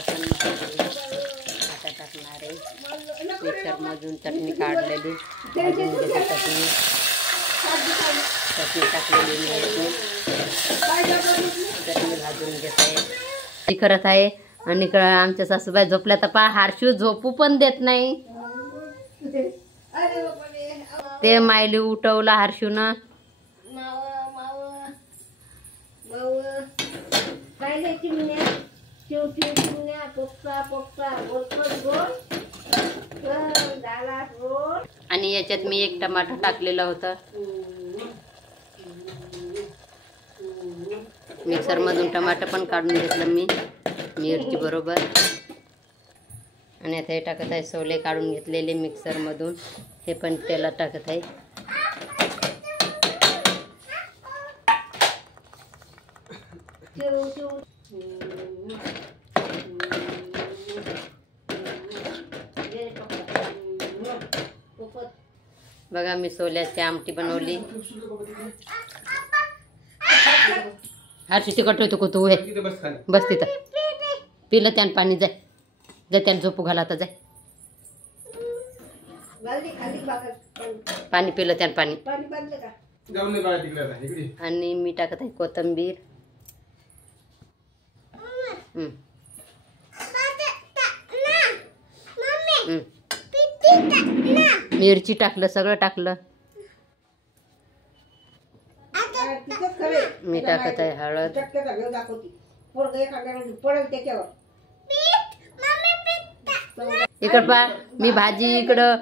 लसूण आता टाकणार आहे. मिक्सरमधून चटणी काढलेली भाजून घेते. चटणी टाकलेली चटणी भाजून घेत आहे करत आहे. आणि आमच्या सासूबाई झोपल्या तर पा हारशू झोपू पण देत नाही. ते मायली उठवला हर्षूनं. आणि याच्यात मी एक टमाटर टाकलेलं होतं. मिक्सर मधून टमाटर पण काढून घेतलं मी मिरची बरोबर. आणि आता हे टाकत आहे सोले काढून घेतलेले मिक्सर मधून. हे पण तेलात टाकत आहे. बघा मी सोल्याची आमटी बनवली. हर्षी तिकट होतो तू बस तिथं. पिलं त्यान पाणी जाय जाय त्याला झोपू घाला. आता जाय पाणी पिलं त्यान पाणी. आणि मी टाकत आहे कोथिंबीर. मिरची टाकलं सगळं टाकलं. मी टाकत आहे हळद. इकड पा मी भाजी इकडं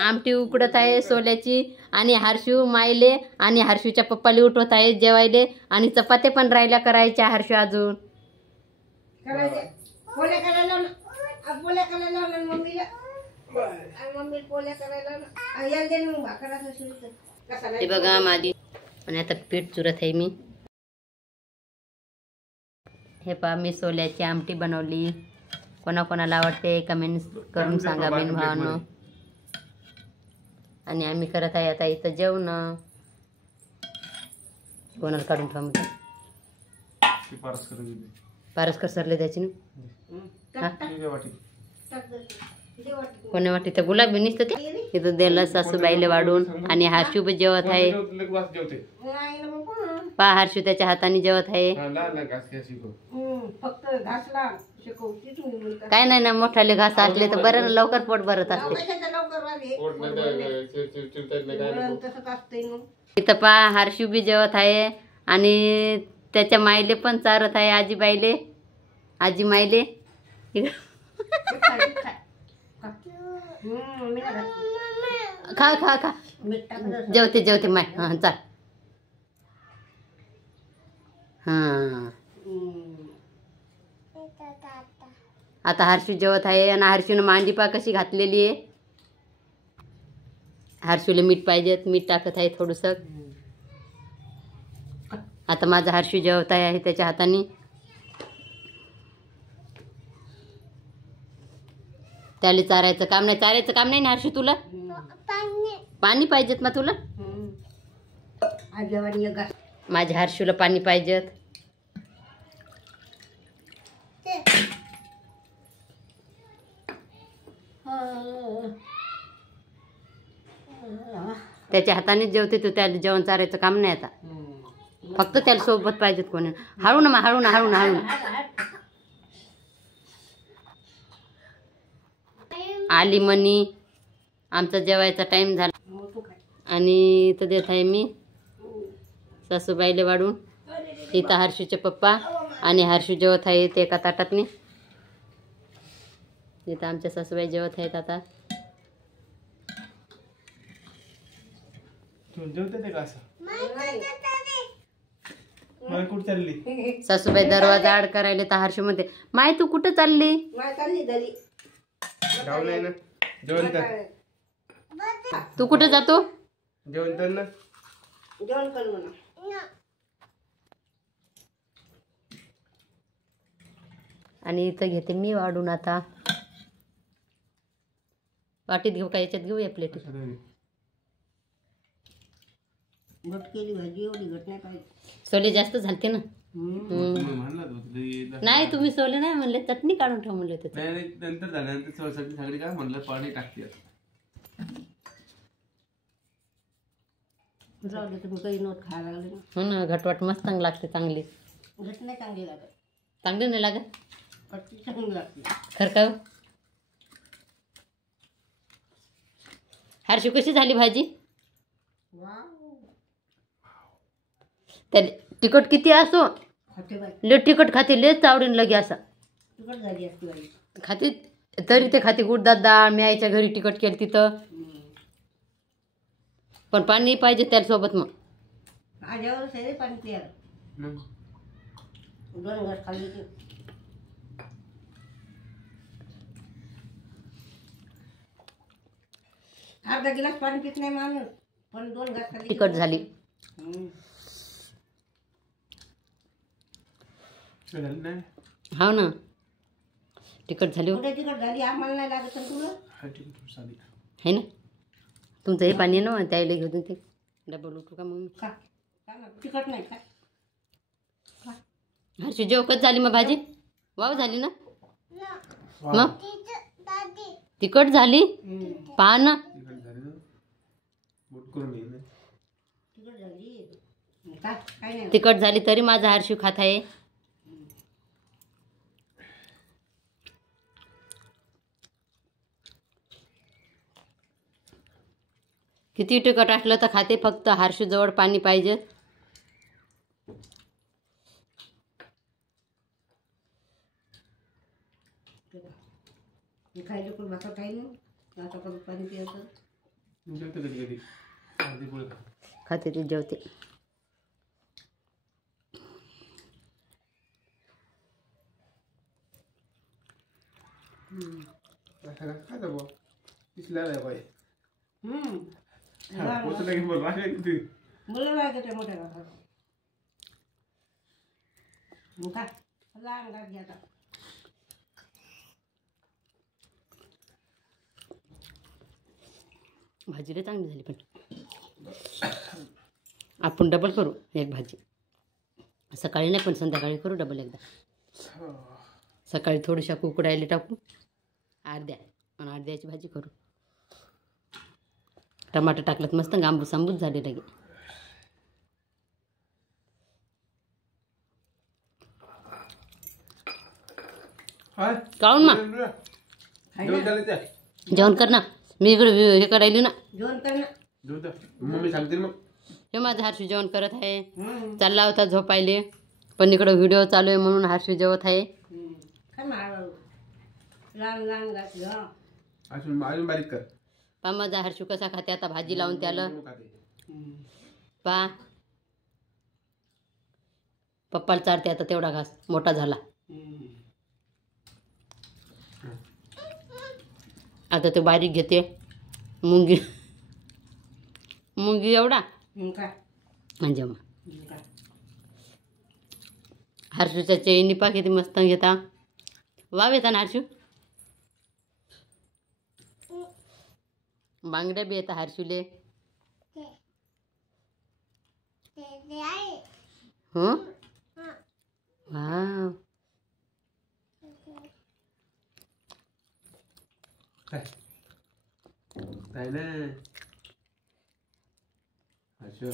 आमटी उकडत आहे सोल्याची. आणि हर्षू मायले आणि हर्षूच्या पप्पाला उठवत आहे जेवायले. आणि चपात्या पण राहिल्या करायच्या हर्षू अजून. हे बघा माझी. आणि आता पीठ चुरत आहे मी. हे पहा मी सोल्याची आमटी बनवली. कोणाकोणाला आवडते कमेंट्स करून सांगा बहीण भावांनो. आणि आम्ही करत आहे आता इथं जेवण. कोणाला काढून ठेवा म्हणजे पारस कसरले द्यायची ना. कोणी वाटी तर गुलाबी निसतं ते इथं दिलं सासूबाईले वाढून. आणि हर्षू पण जेवत आहे. पहा हर्षू त्याच्या हाताने जेवत आहे. काय नाही ना मोठाले घास असले तर बरं लवकर पोट भरत असते. इथं पहा हर्षू बी जेवत आहे. आणि त्याच्या मायले पण चारत आहे आजीबाईले. आजी मायले खा खा खा जेवते जेवते माय. हां चाल. हां आता हर्षू जेवत आहे. आणि हर्षूनं मांडी पा कशी घातलेली आहे. हर्षूला मीठ पाहिजेत मीठ टाकत आहे थोडंसं. आता माझा हर्षू जेवत आहे त्याच्या हाताने. त्याला चारायचं काम नाही. चारायचं काम नाही ना हर्षू तुला. पाणी पाहिजेत मग तुला. माझ्या हर्षूला पाणी पाहिजेत. त्याच्या हातानेच जेवते तू. त्याला जेवण चारायचं काम नाही आता. फक्त त्याला सोबत पाहिजेत कोणी. हळू ना हळू ना हळू ना हळू. आली मनी. आमचा जेवायचा टाइम झाला. आणि इथं देत आहे मी सासूबाईले वाढून. इथं हर्षूचे पप्पा आणि हर्षू जेवत आहे ते एका ताटातनी. इथं आमच्या सासूबाई जेवत आहेत आता. सासूबाई दरवाजा आड करायला तर हर्षू म्हणते माय तू कुठं चालली. तू कुठे जातो. आणि इथं घेते मी वाढून. आता वाटीत घेऊ का याच्यात घेऊ या प्लेटीत. घट केली भाजी, एवढी घट नाही पाहिजे. सोले जास्त झालते ना. तुम्ही म्हणलात होतं ते नाही तुम्ही सोले नाही म्हणले, चटणी काढून ठेव म्हणले होते. नाही नाही, नंतर झाल्यानंतर चवसाठी सगळी काय म्हणलं पाणी टाकते आता. जाऊ दे, तुम्ही काही नोट खायला लागले ना. हो ना, घटवाट मस्त चांगली लागते. चांगली घट नाही चांगली लागत, चांगली नाही लागत पट्टी चांगली लागते. खरं का हो? हर्षू कशी झाली भाजी? त्या तिखट किती असो खाते बाई, ले तिखट खाते, लेच आवडीन लगे असा तिखट झाली असती बाई. खाते तरी ते खाते. गुडदात डाळ मी आईच्या घरी तिखट केली तिथं, पण पाणी पाहिजे त्यासोबत. मग माझ्यावर सगळे पाणी प्यार मग 2 घास खाल्ली की. अर्धा गिलास पाणी पित नाही माणूस, पण 2 घास खाल्ली की. तिखट झाली. काय झालं नाही? हो ना, तिखट झाली. कुठे तिखट झाली आम्हाला नाही लागत ना तुला. हा ठीक आहे, थोडी साधी. है ना, तुमचं हे पाणी आहे ना, त्याला घेऊन ते डबल उठू का मग. खा खा ना, तिखट नाही खा. हर्षू जेवकच झाली मग भाजी? वाव झाली ना. मग तिखट झाली, पहा ना. तिखट झाली ना, बोट करून येईल. तिखट झाली खा, काय नाही. तिखट झाली तरी माझा हर्षू खात आहे. किती तिखट असलं तर खाते, फक्त हर्षू जवळ पाणी पाहिजे. खायला कोण भाकर खाई ना, आता परत पाणी प्यायचं. जेवते कधी कधी अर्धी पोळी खा. खाते ते जेवते. काय बुवा दिसल्या नाही बाई. हम्म, पोचलं की बोल राहिलं किती. मुलं लागत आहे मोठ्या घरात. खा, लहान घास घ्या आता. भाजी लय चांगली झाली, पण आपण डबल करू एक भाजी. सकाळी नाही पण संध्याकाळी करू डबल एकदा. सकाळी थोडीशा उकडायला टाकू अर्ध्या, आणि अर्ध्याची भाजी करू. टमाटर टाकलं तर मस्त आंबूस आंबूस झाले लगे. काऊन मग जेवण झालं त्या? जेवण कर ना, मी इकडे हे करायली ना. जेवण कर ना. जेवता मम्मी सांगते मग. हे माझं हर्षू जेवण करत आहे. चालला होता झोपायले, पण इकडं व्हिडिओ चालू आहे म्हणून हर्षू जेवत आहे. खा ना, लहान लहान घास घ्या. अजून बारीक कर. पा माझा हर्षू कसा खाते आता भाजी लावून त्याला. पा पप्पाला चारते आता तेवढा घास मोठा झाला. आता ते बारीक घेते. मुंगी मुंगी एवढा खा म्हणजे मग हर्षूच्या चैनी पा किती मस्त घेता. वाव येता ना हर्षू. बांगड्या बी येतात हर्षूले. हो वाव. काय ना हर्षू